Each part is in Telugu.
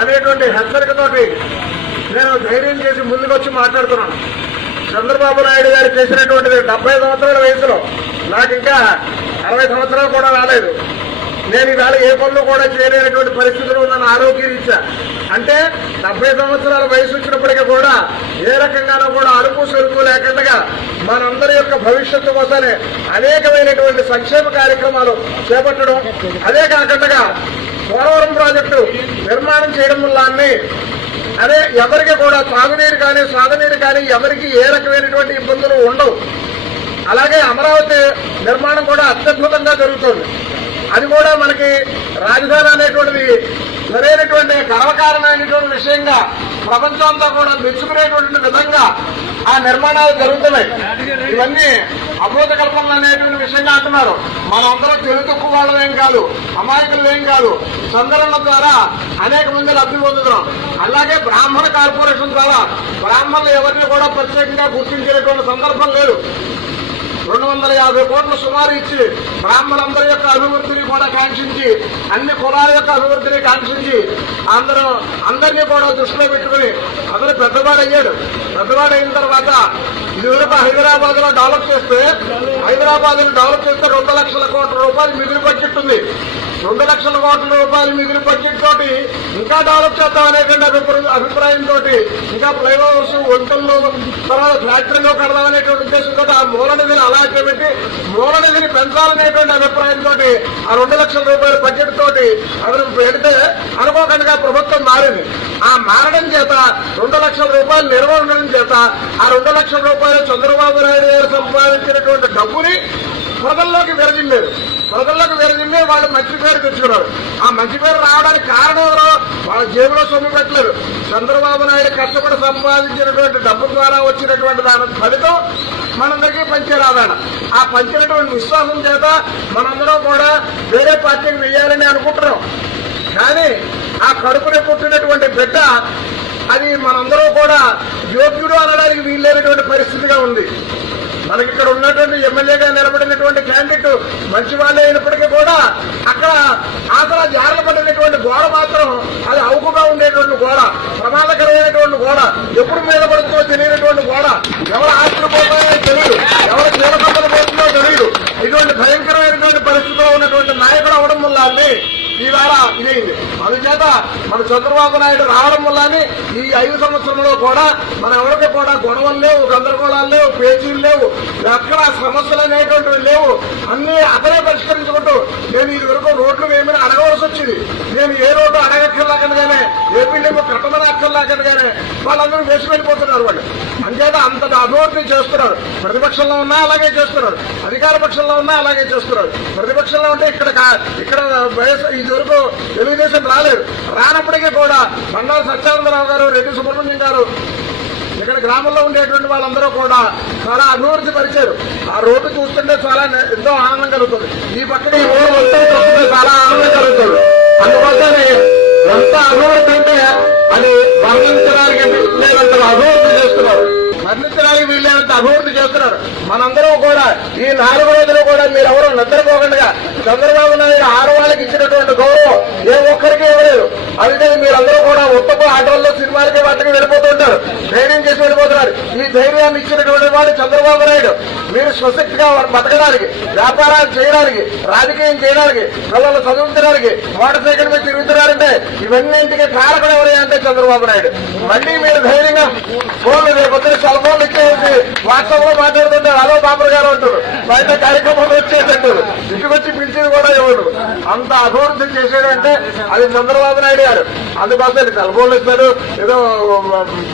అనేటువంటి హెచ్చరికతోటి నేను ధైర్యం చేసి ముందుకొచ్చి మాట్లాడుతున్నాను. చంద్రబాబు నాయుడు గారు చేసినటువంటిది 70 సంవత్సరాల వయసులో, నాకు ఇంకా 60 సంవత్సరాలు కూడా రాలేదు. నేను ఈవేళ ఏ పనులు కూడా చేయలేనటువంటి పరిస్థితులు ఉన్న ఆరోగ్యరీత్యా, అంటే 70 సంవత్సరాల వయసు వచ్చినప్పటికీ కూడా ఏ రకంగానూ కూడా అరుపు సరుకు లేకుండా మనందరి యొక్క భవిష్యత్తు కోసమే అనేకమైనటువంటి సంక్షేమ కార్యక్రమాలు చేపట్టడం, అదే కాకుండా పోలవరం ప్రాజెక్టు నిర్మాణం చేయడం వల్ల అదే ఎవరికి కూడా తాగునీరు కానీ సాగునీరు కానీ ఎవరికి ఏ రకమైనటువంటి ఇబ్బందులు ఉండవు. అలాగే అమరావతి నిర్మాణం కూడా అత్యద్భుతంగా జరుగుతుంది. అది కూడా మనకి రాజధాని అనేటువంటిది సరైనటువంటి గర్వకారణమైనటువంటి విషయంగా ప్రపంచం అంతా కూడా మెచ్చుకునేటువంటి విధంగా ఆ నిర్మాణాలు జరుగుతున్నాయి. ఇవన్నీ అమృత కల్పనలు అనేటువంటి విషయంగా అంటున్నారు. మనందరం తెలుగు తక్కువ వాళ్ళం ఏం కాదు, అమాయకులు ఏం కాదు. చంద్రన్న ద్వారా అనేక మంది లబ్ధి పొందుతున్నాం. అలాగే బ్రాహ్మణ కార్పొరేషన్ ద్వారా బ్రాహ్మణులు ఎవరిని కూడా ప్రత్యేకంగా గుర్తించేటువంటి సందర్భం లేదు. 250 కోట్లు సుమారు ఇచ్చి బ్రాహ్మణులందరి యొక్క అభివృద్ధిని కూడా కాంక్షించి, అన్ని కులాల యొక్క అభివృద్ధిని కాంక్షించి అందరినీ కూడా దృష్టిలో పెట్టుకుని అతను పెద్దవాడయ్యాడు. పెద్దవాడైన తర్వాత ఇదివరకు హైదరాబాద్ లో డెవలప్ చేస్తే 2 లక్షల కోట్ల రూపాయలు మిగులు బడ్జెట్ ఉంది. 2 లక్షల కోట్ల రూపాయలు మిగిలిన బడ్జెట్ తోటి ఇంకా డెవలప్ చేద్దాం అనేటువంటి అభిప్రాయంతో ఇంకా ఫ్లైఓవర్స్, వంటల్లో, తర్వాత ఫ్యాక్టరీలో కడదామనేటువంటి ఉద్దేశంతో ఆ మూల నిధిని అలా పెట్టి మూల నిధిని పెంచాలనేటువంటి అభిప్రాయంతో ఆ 2 లక్షల రూపాయల బడ్జెట్ తోటి అతను పెడితే అనుకోకుండా ప్రభుత్వం మారింది. ఆ మారడం చేత 2 లక్షల రూపాయలు నిల్వ ఉండడం చేత ఆ 2 లక్షల రూపాయలు చంద్రబాబు నాయుడు గారు సంపాదించినటువంటి డబ్బుని ప్రజల్లోకి వెరజిల్లారు. వాళ్ళు మంచి పేరు తెచ్చుకున్నారు. ఆ మంచి పేరు రావడానికి కారణం ఎవరో వాళ్ళ జేబులో సొమ్ము పెట్టలేరు. చంద్రబాబు నాయుడు కష్టపడి సంపాదించినటువంటి డబ్బు ద్వారా వచ్చినటువంటి దాని ఫలితం మనందరికీ పంచారు ఆదాన. ఆ పంచినటువంటి విశ్వాసం చేత మనందరం కూడా వేరే పార్టీకి వెయ్యాలని అనుకుంటున్నాం. కానీ ఆ కడుపుని పుట్టినటువంటి బిడ్డ అది మనందరూ కూడా యోగ్యుడు అనడానికి వీల్లేనటువంటి పరిస్థితిగా ఉంది. మనకి ఇక్కడ ఉన్నటువంటి ఎమ్మెల్యేగా నిలబడినటువంటి క్యాండిడేట్ మంచి వాళ్ళే అయినప్పటికీ కూడా అక్కడ ఆసరా జారలు పడినటువంటి గోడ మాత్రం అది అవుకుగా ఉండేటువంటి గోడ, ప్రమాదకరమైనటువంటి గోడ, ఎప్పుడు మీద పడుతుందో తెలియనటువంటి గోడ, ఎవరు ఆస్తులు పోతాయో తెలియదు, ఎవరు కీలకమ్మలు పోతుందో తెలియదు. ఇటువంటి భయంకరమైనటువంటి పరిస్థితిలో ఉన్నటువంటి నాయకుడు అవడం వల్ల ఈవేళ ఇదైంది. అందుచేత మన చంద్రబాబు నాయుడు రావడం వల్లనే ఈ 5 సంవత్సరంలో కూడా మన ఎవరికి కూడా గొడవలు లేవు, గందరగోళాలు లేవు, పేచీలు లేవు, ఎక్కడ సమస్యలు అనేటువంటివి లేవు. అన్ని అతనే పరిష్కరించుకుంటూ నేను ఇది వరకు రోడ్లు వేయమని అడగవలసి వచ్చింది. నేను ఏ రోడ్డు అడగక్కర్లేకనగానే, ఏ బిల్డింగ్ కట్టమని అక్కర్లేకనగానే వాళ్ళందరూ వేసి వెళ్ళిపోతున్నారు. వాళ్ళు అంచేత అంత అభివృద్ధి చేస్తున్నారు. ప్రతిపక్షంలో ఉన్నా అలాగే చేస్తున్నారు, అధికార పక్షంలో ఉన్నా అలాగే చేస్తున్నారు. ప్రతిపక్షంలో ఉంటే ఇక్కడ ఇదివరకు తెలుగుదేశం రాలేదు. రానప్పటికీ కూడా బండారు సత్యానందరావు గారు, రెడ్డి సుబ్రహ్మణ్యం గారు ఇక్కడ గ్రామంలో ఉండేటువంటి వాళ్ళందరూ కూడా చాలా అభివృద్ధి పరిచారు. ఆ రోడ్డు చూస్తుంటే చాలా ఎంతో ఆనందం కలుగుతుంది. ఈ పక్కన ఈ రోడ్డు వస్తే చాలా ఆనందం కలుగుతుంది. అందుకోసమే ఎంత అభివృద్ధి అంటే అది వర్ణించడానికి లేనంత అభివృద్ధి చేస్తున్నారు, వర్ణించడానికి వీళ్ళేనంత అభివృద్ధి చేస్తున్నారు. మనందరూ కూడా ఈ 4 రోజులు కూడా మీరెవరూ నిద్రపోకుండా చంద్రబాబు నాయుడు ఆడవాళ్ళకి ఇచ్చినటువంటి గౌరవం ఏ ఒక్కరికి ఇవ్వలేదు. అందుకే మీరందరూ కూడా ఉత్తమ ఆటోల్లో, సినిమాలకి, వాటికి వెళ్ళిపోతుంటారు, ధైర్యం చేసి వెళ్ళిపోతున్నారు. ఈ ధైర్యాన్ని ఇచ్చినటువంటి వాడు చంద్రబాబు నాయుడు. మీరు స్వశక్తిగా బతకడానికి, వ్యాపారాలు చేయడానికి, రాజకీయం చేయడానికి, పిల్లలు చదువుతున్నారు, మోటార్ సైకిల్ మీద తిరుగుతున్నారంటే ఇవన్నింటికి కారకుడు ఎవరు అంటే చంద్రబాబు నాయుడు. మళ్ళీ మీరు ధైర్యంగా ఫోన్లు రేపొద్దున సెల్ ఫోన్లు ఇచ్చేసి వాట్సాప్ లో మాట్లాడుతుంటారు. హలో బాబు గారు అంటారు, బయట కార్యక్రమాలు వచ్చేటట్టారు, ఇంటికొచ్చి పిలిచేది కూడా ఎవరు. అంత అభివృద్ధి చేసేదంటే అది చంద్రబాబు నాయుడు గారు. అందుకోసం సెల్ ఫోన్లు ఇస్తారు, ఏదో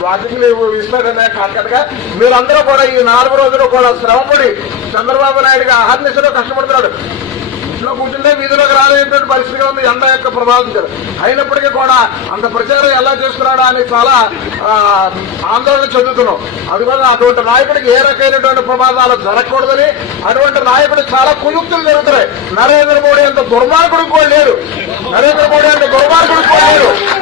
వాటిని ఇస్తారనే కాకగా మీరందరూ కూడా ఈ 4 రోజులు కూడా శ్రమపడి చంద్రబాబు నాయుడుగా ఆహర్నిశలో కష్టపడుతున్నాడు. ఇంట్లో కూర్చుంటే వీధిలోకి రాలేటువంటి పరిస్థితిగా ఉంది ఎండ యొక్క ప్రభావం. అయినప్పటికీ కూడా అంత ప్రచారం ఎలా చేస్తున్నాడా అని చాలా ఆందోళన చెందుతున్నాం. అందువల్ల అటువంటి నాయకుడికి ఏ రకమైనటువంటి ప్రమాదాలు జరగకూడదని, అటువంటి నాయకుడు చాలా కులుక్తులు జరుగుతున్నాయి. నరేంద్ర మోడీ అంత దుర్మార్గుడు కూడా లేడు.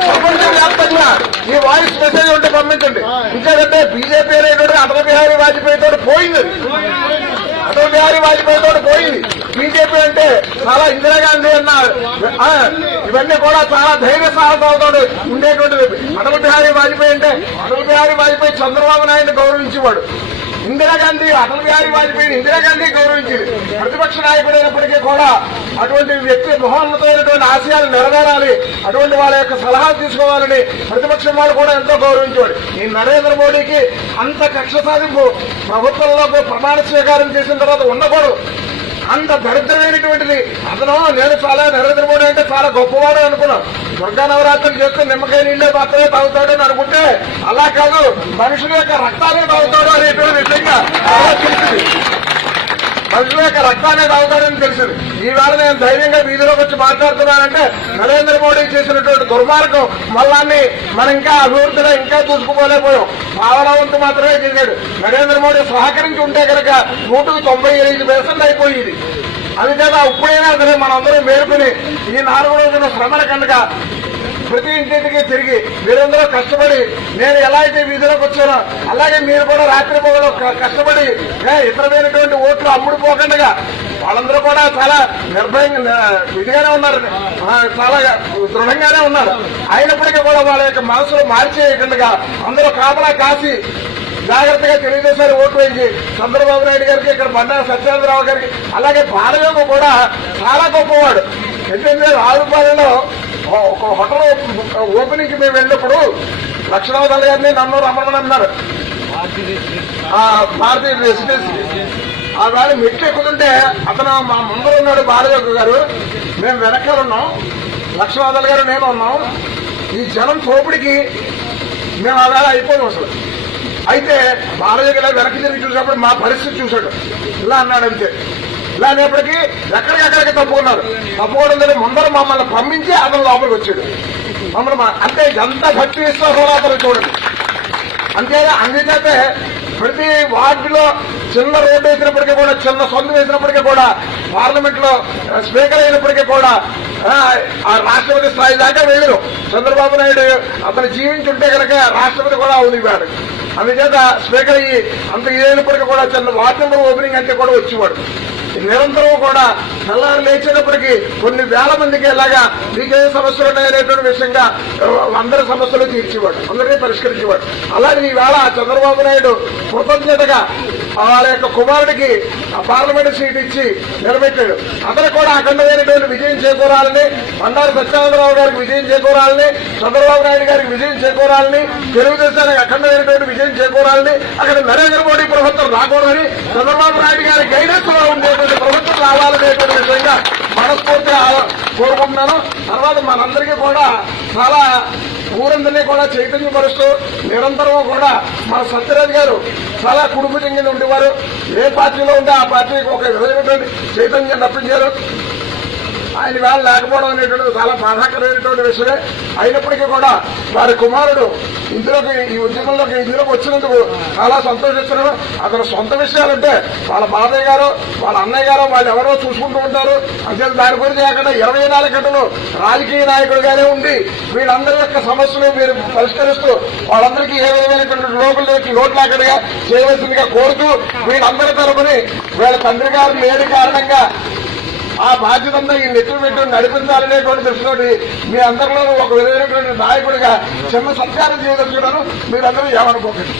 ప్రపంచవ్యాప్తంగా ఈ వాయిస్ మెసేజ్ ఉంటే పంపించండి. ఇంకేదంటే బీజేపీ అనేటువంటి అటల్ బిహారీ వాజ్పేయి తోటి పోయింది. అటల్ బిహారీ వాజ్పేయి తోటి పోయింది. బీజేపీ అంటే చాలా ఇందిరాగాంధీ అన్నారు. ఇవన్నీ కూడా చాలా ధైర్య సాహసాలతో ఉండేటువంటిది. అటల్ బిహారీ వాజ్పేయి అంటే అటల్ బిహారీ వాజ్పేయి చంద్రబాబు నాయుడు గౌరవించేవాడు. ఇందిరాగాంధీ అటల్ బిహారీ వాజ్పేయిని ఇందిరాగాంధీ గౌరవించింది. ప్రతిపక్ష నాయకుడైనప్పటికీ కూడా అటువంటి వ్యక్తి మహోన్నతమైనటువంటి ఆశయాలు నెరవేరాలి, అటువంటి వాళ్ళ యొక్క సలహాలు తీసుకోవాలని ప్రతిపక్షం వాళ్ళు కూడా ఎంతో గౌరవించేవాడు. ఈ నరేంద్ర మోడీకి అంత కక్ష సాధింపు ప్రభుత్వంలో ప్రమాణ స్వీకారం చేసిన తర్వాత ఉండకూడదు. అంత దరిద్రమైనటువంటిది. నేను చాలా నరేంద్ర మోడీ అంటే చాలా గొప్పవాడు అనుకున్నాను. దుర్గా నవరాత్రులు చేస్తే నిమ్మకాయ నీళ్ళే మాత్రమే తాగుతాడని అనుకుంటే అలా కాదు, మనుషుల యొక్క రక్తాన్ని తాగుతాడు అనేటువంటి విధంగా తెలిసింది. మనుషుల యొక్క రక్తాన్ని తాగుతాడని తెలిసింది. ఈవేళ నేను ధైర్యంగా వీధిలోకి వచ్చి మాట్లాడుతున్నానంటే నరేంద్ర మోడీ చేసినటువంటి దుర్మార్గం మళ్ళాన్ని మనం ఇంకా అభివృద్ధిలో ఇంకా చూసుకుపోలేకపోయాం. పావలవంతు మాత్రమే చేశాడు. నరేంద్ర మోడీ సహకరించి ఉంటే కనుక 195% అయిపోయింది. అందుచేత ఇప్పుడైనా సరే మనందరూ మేలుకుని ఈ 4 రోజుల శ్రమల కనుక ప్రతి ఇంటికి తిరిగి మీరందరూ కష్టపడి నేను ఎలా అయితే వీధిలోకి వచ్చానో అలాగే మీరు కూడా రాత్రి పొగలు కష్టపడి ఇతరమైనటువంటి ఓట్లు అమ్ముడుపోకుండా వాళ్ళందరూ కూడా చాలా నిర్భయంగా ఇదిగానే ఉన్నారు, చాలా దృఢంగానే ఉన్నారు. అయినప్పటికీ కూడా వాళ్ళ యొక్క మనసులో మార్చేయకుండా అందరూ కాపలా కాసి జాగ్రత్తగా తెలుగుదేశాన్ని ఓటు వేసి చంద్రబాబు నాయుడు గారికి, ఇక్కడ బండారు సత్యేంద్రరావు గారికి, అలాగే బాలయోగం కూడా చాలా గొప్పవాడు. ఎందుకంటే రావుపాలెంలో ఒక హోటల్ ఓపెనింగ్ కి మేము వెళ్ళినప్పుడు లక్ష్మణరావు గారిని నన్ను రమ్మని అన్నారు. భారతీయ రెసిడెన్సీ ఆ వేళ మెట్లు ఎక్కుతుంటే అతను మా ముందర ఉన్నాడు బాలయోగ గారు, మేము వెనకాల ఉన్నాం, లక్ష్మణరావు గారు నేను ఉన్నాం. ఈ జనం తోపుడికి మేము ఆ వేళ అయిపోయాం అసలు. అయితే బాలయోగ గారు వెనక్కి తిరిగి చూసినప్పుడు మా పరిస్థితి చూశాడు. ఇలా అన్నాడు అంతే. ఇలా అనేప్పటికీ ఎక్కడికెక్కడికి తప్పుకున్నారు. తప్పుకోవడం ముందర మమ్మల్ని పంపించి అతను లోపలికి వచ్చాడు. మమ్మల్ని అంటే ఎంత భక్తి విశ్వాసంలో అతను చూడండి. అందుచేతే ప్రతి వార్డులో చిన్న రోడ్డు వేసినప్పటికీ కూడా, చిన్న సొంతం వేసినప్పటికీ కూడా, పార్లమెంట్ లో స్పీకర్ అయినప్పటికీ కూడా ఆ రాష్ట్రపతి స్థాయి దాకా వెళ్ళరు. చంద్రబాబు నాయుడు అతను జీవించుంటే కనుక రాష్ట్రపతి కూడా అవునివాడు. అందుచేత స్పీకర్ అయ్యి అంత ఇదైనప్పటికీ కూడా చిన్న వార్డు నెంబర్ ఓపెనింగ్ అంటే కూడా వచ్చేవాడు. నిరంతరం కూడా తెల్లారు లేచేటప్పటికీ కొన్ని వేల మందికి ఇలాగా మీకే సమస్యలు ఉన్నాయనేటువంటి విషయంగా అందరి సమస్యలు తీర్చేవాడు, అందరినీ పరిష్కరించేవాడు. అలాగే ఈవేళ చంద్రబాబు నాయుడు కృతజ్ఞతగా వాళ్ళ యొక్క కుమారుడికి ఆ పార్లమెంట్ సీట్ ఇచ్చి నిలబెట్టాడు. అతను కూడా అఖండమైనటువంటి విజయం చేకూరాలని, బండారు సత్యేంద్రరావు గారికి విజయం చేకూరాలని, చంద్రబాబు నాయుడు గారికి విజయం చేకూరాలని, తెలుగుదేశానికి అఖండమైనటువంటి విజయం చేకూరాలని, అక్కడ నరేంద్ర మోడీ ప్రభుత్వం రాకూడదని, చంద్రబాబు నాయుడు గారి గైడెన్స్ లో ఉండేటువంటి ప్రభుత్వం రావాలనేటువంటి విషయంగా మనస్ఫూర్తిగా కోరుకుంటున్నాను. తర్వాత మనందరికీ కూడా చాలా ఊరందరినీ కూడా చైతన్యపరుస్తూ నిరంతరం కూడా మన సత్యరాజ్ గారు చాలా కుటుంబ కింద ఉండేవారు. ఏ పార్టీలో ఉంటే ఆ పార్టీకి ఒక విధమైనటువంటి చైతన్యం తప్పించారు. ఆయన వేళ లేకపోవడం అనేటువంటిది చాలా బాధాకరమైనటువంటి విషయమే. అయినప్పటికీ కూడా వారి కుమారుడు ఈ ఉద్యమంలోకి వచ్చినందుకు చాలా సంతోషిస్తున్నాను. అతను సొంత విషయాలంటే వాళ్ళ బాబాయ్ గారు, వాళ్ళ అన్నయ్య గారు వాళ్ళు ఎవరో చూసుకుంటూ ఉంటారు. అంటే దాని గురించి కాకుండా 24 గంటలు రాజకీయ నాయకుడిగానే ఉండి వీళ్ళందరి యొక్క సమస్యలు మీరు పరిష్కరిస్తూ వాళ్ళందరికీ ఏ విధమైనటువంటి లోటు లేకుండా చేయవలసిందిగా కోరుతూ వీళ్ళందరి తరపుని వీళ్ళ తండ్రి గారు లేని కారణంగా ఆ బాధ్యత అంతా ఈ నెత్తులు పెట్టుకుని నడిపించాలనేటువంటి దృష్టితో మీ అందరిలో ఒక విధమైనటువంటి నాయకుడిగా చిన్న సత్కారం చేయదలుచుకున్నాను. మీరందరూ ఏమనుకోకండి.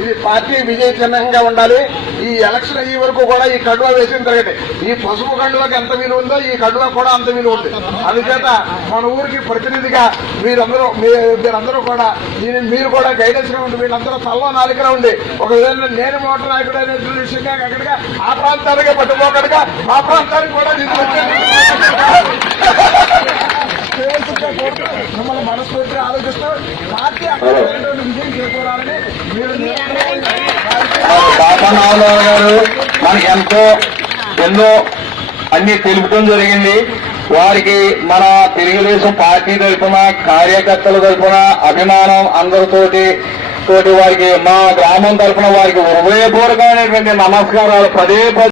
ఇది పార్టీ విజయ చిహ్నంగా ఉండాలి. ఈ ఎలక్షన్ అయ్యే వరకు కూడా ఈ కడువ వేసిన తరగతి ఈ పసుపు కండువకి ఎంత విలువ ఉందో ఈ కడువ కూడా అంత విలువ ఉంది. అందుచేత మన ఊరికి ప్రతినిధిగా మీరందరూ కూడా మీరు కూడా గైడెన్స్ గా ఉండి వీళ్ళందరూ తల్లో నాలుగుగా ఉండి ఒక విధంగా నేను మోటార్ నాయకుడు అనేటువంటి విషయంగా అక్కడిగా ఆ ప్రాంతానికి పట్టుకోకడుగా మా ప్రాంతానికి కూడా మిమ్మల్ని మనస్ఫూర్తిగా ఆలోచిస్తూ పార్టీ అక్కడ విజయం చేకూరాలని మీరు గారు మనకి ఎన్నో అన్ని తెలుపడం జరిగింది. వారికి మన తెలుగుదేశం పార్టీ తరఫున కార్యకర్తల తరఫున అభిమానం అందరితోటి వారికి మా గ్రామం తరఫున వారికి హృదయపూర్వకమైనటువంటి నమస్కారాలు పదే